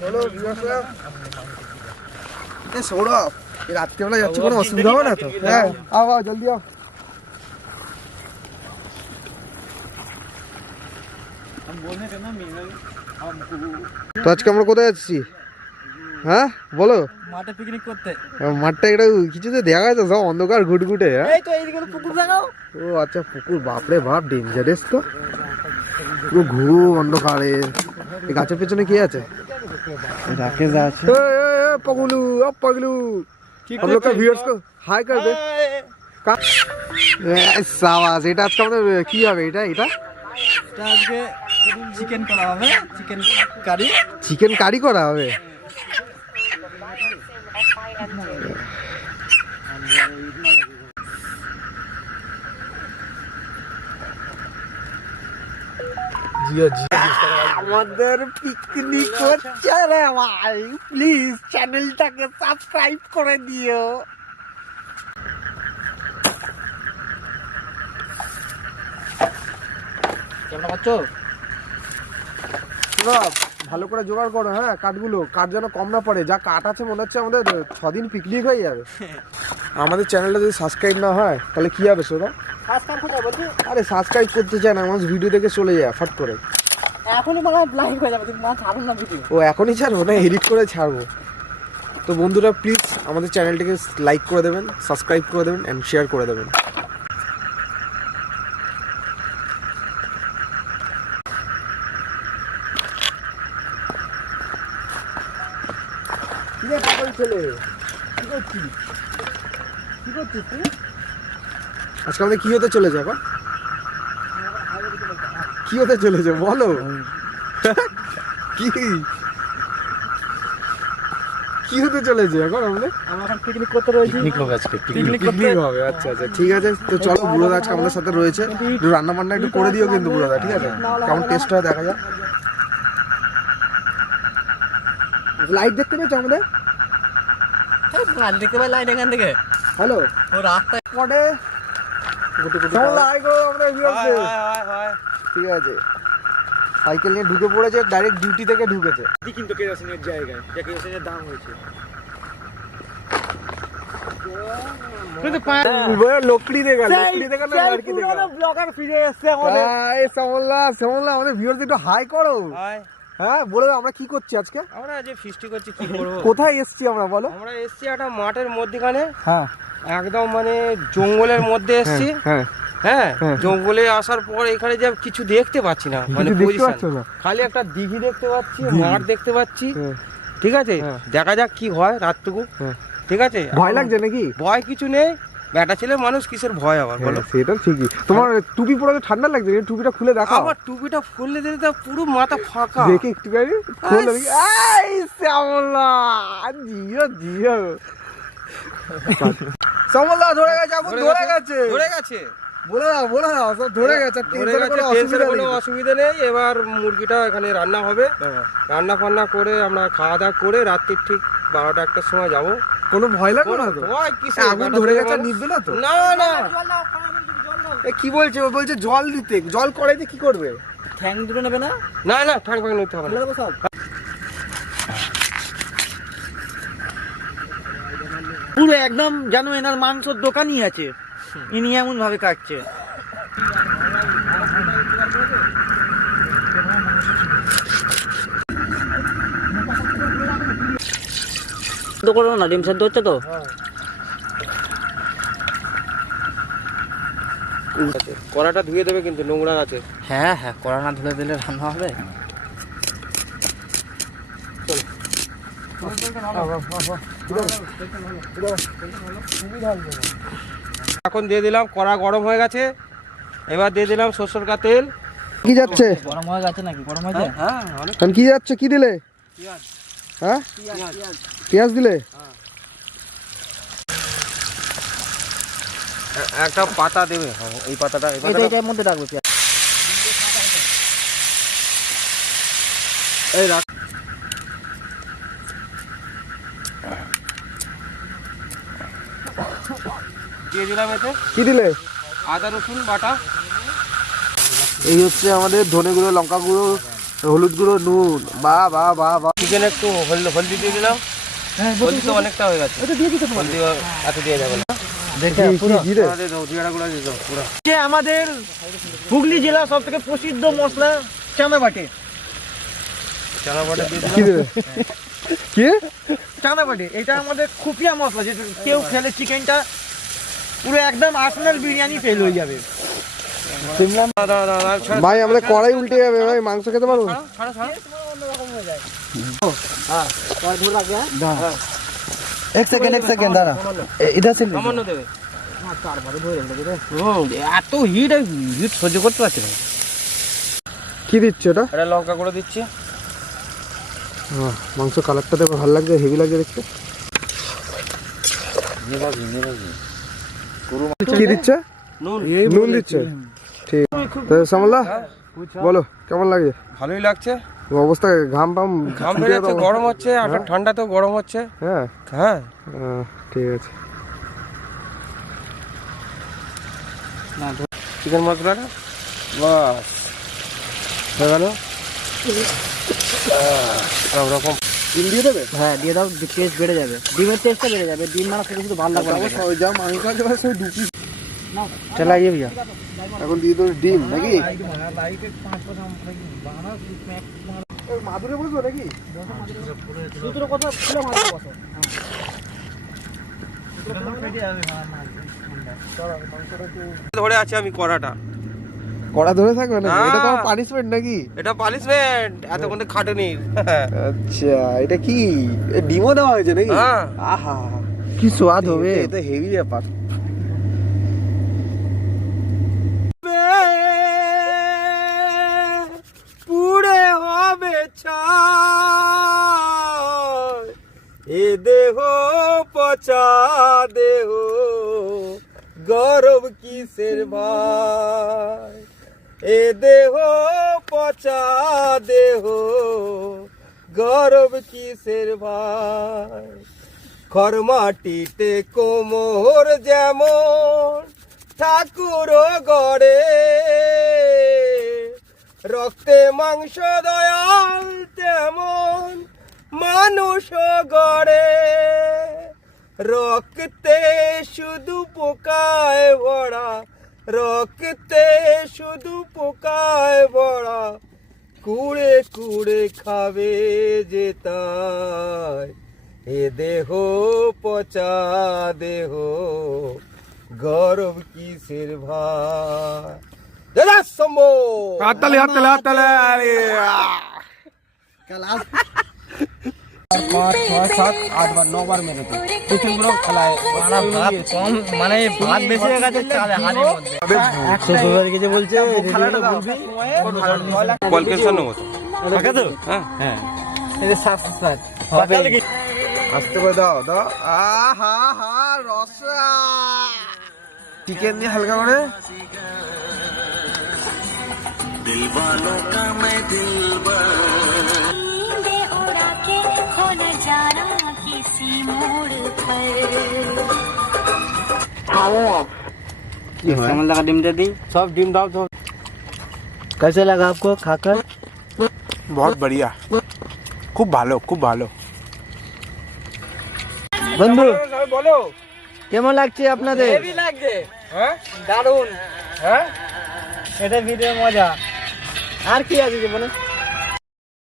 চলো সৌরভ রাত্রিবেলা যাচ্ছি কোনো অসুবিধা হবে না তো? হ্যাঁ আও আও জলদি আও। তো আজকে আমরা কোথায় যাচ্ছি? হ্যাঁ বলো। মাঠে পিকনিক করতে। মাঠটা একটা কিছুতে দেখা যাচ্ছে সব অন্ধকার ঘুটঘুটে হ্যাঁ? এই তো এইদিকে পুকুর দেখাও। ও আচ্ছা পুকুর বাপরে বাপ ডেঞ্জারাস তো। পুরো ঘু অন্ধকারে। এই গাছের পেছনে কি আছে? রাকেশ আছে ए, ए, ए, पगलू अब पगलू हम लोग का व्यूअर्स को हाय कर दे का- এ, সাবাস এটা আজকে আমাদের কি হবে এটা এটা আজকে চিকেন করা হবে চিকেন কারি চিকেন কারি করা হবে আমাদের পিকনিক হচ্ছে রে ভাই প্লিজ চ্যানেলটাকে সাবস্ক্রাইব করে দিও কেমন ভালো করে জোগাড় করো হ্যাঁ কাঠগুলো কাঠ যেন কম না পড়ে যা কাঠ আছে মনে হচ্ছে আমাদের ছদিন পিকনিক হয়ে যাবে আমাদের চ্যানেলটা যদি সাবস্ক্রাইব না হয় তাহলে কি হবে বলছি আরে সাবস্ক্রাইব করতে চায় না মানুষ ভিডিও দেখে চলে যায় ফট করে। এখনই মনে ব্লাইক হয়ে যাবে তুমি মা ছাড়ুন না ভিডিও ও এখনই ছাড়বো? না এডিট করে ছাড়বো। তো বন্ধুরা প্লিজ আমাদের চ্যানেলটিকে লাইক করে দেবেন সাবস্ক্রাইব করে দেবেন অ্যান্ড শেয়ার করে দেবেন। ছেলে কি করছিস? কি করছিস তুই? আজকে আমাদের কি হতে চলেছে এখন কি হতে চলেছে বলো? কি? কি হতে চলেছে এখন আমাদের? পিকনিক করতে রয়েছি। পিকনিক হবে পিকনিক হবে আচ্ছা আচ্ছা ঠিক আছে। তো চলো বুড়োদা আজকে আমাদের সাথে রয়েছে। একটু রান্না বান্না একটু করে দিও কিন্তু বুড়োদা ঠিক আছে? কেমন টেস্ট হয় দেখা যাক। লাইট দেখতে পেয়েছ আমাদের? লাইট দেখতে পাই লাইট এখান থেকে। হ্যালো ও রাস্তায় ঠিক আছে। সাইকেল নিয়ে ঢুকে পড়েছে ডাইরেক্ট ডিউটি থেকে ঢুকেছে। কিন্তু কেরোসিনের জায়গায় যে কেরোসিনের দাম হয়েছে। হ্যাঁ। আমরা কি করছি আজকে? আমরা যে ফিস্টি করছি কি করব? কোথায় এসছি আমরা বলো? আমরা এসছি একটা মাঠের মধ্যখানে। হ্যাঁ। একদম মানে জঙ্গলের মধ্যে এসছি। হ্যাঁ হ্যাঁ হ্যাঁ। জঙ্গলে আসার পর এখানে যে কিছু দেখতে পাচ্ছি না মানে? খালি একটা দিঘি দেখতে পাচ্ছি। মাঠ দেখতে পাচ্ছি। হ্যাঁ। ঠিক আছে? হ্যাঁ। দেখা যাক কি হয় রাতটুকু। হ্যাঁ। ঠিক আছে? ভয় লাগছে নাকি? ভয় কিছু নেই। বেটা ছেলে মানুষ কিসের ভয় আবার বলো? হ্যাঁ, সেটা ঠিকই। তোমার টুপি পরে ঠান্ডা লাগছে টুপিটা খুলে দেখাও। আবার টুপিটা খুললে দিলে তো পুরো মাথা ফাঁকা। দেখি একটু গাড়ি খুলে দেখি। এই শ্যামলা! জিও জিও। ধরে গেছে আগুন ধরে গেছে? ধরে গেছে? বলে দাও বলে দাও সব ধরে গেছে ধরে টেনশনের গেছে কোনো টেনশনের অসুবিধা কোনো নেই। অসুবিধা নেই এবার মুরগিটা এখানে রান্না হবে। হ্যাঁ। রান্না ফান্না করে আমরা খাওয়া দাওয়া করে রাত্রির ঠিক বারোটা একটার সময় যাব। কোনো ভয় লাগবে না তো? আগুন ধরে গেছে নিববে না তো? না না। এ কি বলছে? ও বলছে জল দিতে জল কড়াইতে কি করবে? ঠ্যাং দুটো নেবে না? না না ঠাং ফাং নিতে হবে না। ফেলে দেবো সব পুরো একদম জানো এনার মাংসর দোকানই আছে। ইনি এমন ভাবে কাটছে। তো করো না ডিম সেদ্ধ হচ্ছে তো? কড়াটা ধুয়ে দেবে কিন্তু নোংরা আছে। হ্যাঁ হ্যাঁ কড়া না ধুলে দিলে রান্না হবে। এখন দিয়ে দিলাম কড়া গরম হয়ে গেছে। এবার দিয়ে দিলাম সরষের তেল। কি যাচ্ছে? গরম হয়ে গেছে নাকি? গরম হয়েছে? হ্যাঁ কি যাচ্ছে? কি দিলে? পেঁয়াজ হ্যাঁ? পেঁয়াজ দিলে? একটা পাতা দেবে। হ্যাঁ, এই পাতাটা এই এটা পাতাটা। এটার মধ্যে রাখব পেঁয়াজ। এই রাখ। দিয়ে দিলাম এতে। কি দিলে? আদা রসুন বাটা। এই হচ্ছে আমাদের ধনে গুঁড়ো লঙ্কা গুঁড়ো হলুদ গুঁড়ো নুন। বা বা বা বা। চিকেনে একটু হলদি দিয়ে দিলাম। হ্যাঁ হলদি তো অনেকটা হয়ে গেছে। ওটা দিয়ে দিতে হলদি এত দিয়ে যাবে না। আমাদের দাও জিরা গুঁড়া দিয়ে দাও পুরো। যে আমাদের হুগলি জেলা সব থেকে প্রসিদ্ধ মশলা চানা বাটে। চানা বাটা কি দিলাম দেবে কি? চানা বাটে এটা আমাদের খুফিয়া মশলা যেটা কেউ খেলে চিকেনটা পুরো একদম আর্সেনাল বিরিয়ানি ফেল হয়ে যাবে। ভাই আমাদের কড়াই উল্টে যাবে ভাই মাংস খেতে পারব। এক সেকেন্ড এক সেকেন্ড দাঁড়া। হুম, এত হিট হিট সহ্য করতে পারছি না। কি দিচ্ছে ওটা এটা লঙ্কা করে দিচ্ছে। মাংস কালারটা দেখো ভালো লাগছে হেভি লাগছে দেখতে। কি দিচ্ছে? নুন। দিচ্ছে? ঠিক। তো সামলা বলো কেমন লাগছে ভালোই লাগছে। অবস্থা ঘাম পাম ঘাম বেড়ে যাচ্ছে গরম হচ্ছে আর ঠান্ডাতেও গরম হচ্ছে। হ্যাঁ? হ্যাঁ। ঠিক আছে। চিকেন মশলাটা বাস হয়ে গেল? সব রকম। ডিম দিয়ে দেবে? হ্যাঁ দিয়ে দাও টেস্ট বেড়ে যাবে। ডিমের টেস্টটা বেড়ে যাবে ডিম মারা শুধু শুধু ভালো লাগবে যা মাংস আছে পিস চলা ইয়ে এখন দিয়ে দেবে ডিম নাকি? মাদুরে বসবো নাকি? ধরে আছে আমি কড়াটা। কড়া ধরে থাকবে না। এটা তো পানিশমেন্ট নাকি? এটা পালিশমেন্ট এতক্ষণ খাটুনি আচ্ছা এটা কি? এ ডিমও দেওয়া হয়েছে নাকি? হ্যাঁ। আহা। কি স্বাদ হবে। এটা হেভি ব্যাপার। পুড়ে হবে ছাই। এ দেহ পচা দেহ। গরব কিসের ভাই? এ দেহ পচা দেহ, গরব কিসের ভাই? খরমাটিতে কোমর যেমন, ঠাকুর গড়ে। রক্তে মাংস দয়াল তেমন মানুষ গড়ে। রক্তে শুধু পোকায় ভরা রক্তে শুধু পোকায় ভরা কুড়ে কুড়ে খাবে যে তাই। এ দেহ পচা দেহ গরব কিসের ভাই দাদা সম্ভব হাততালি হাততালি হাততালি হা রসা চিকেন দিয়ে হালকা করে किसी मोड़ पर কেমন লাগা ডিম দে दी সব ডিম দাও তো कैसे लगा आपको खाकर बहुत बढ़िया खूब ভালো খুব ভালো বন্ধু বলো কেমন লাগছে আপনাদের হেভি লাগছে হ্যাঁ দারুন হ্যাঁ এটা ভিডিও মজা আর কি আছে জীবনে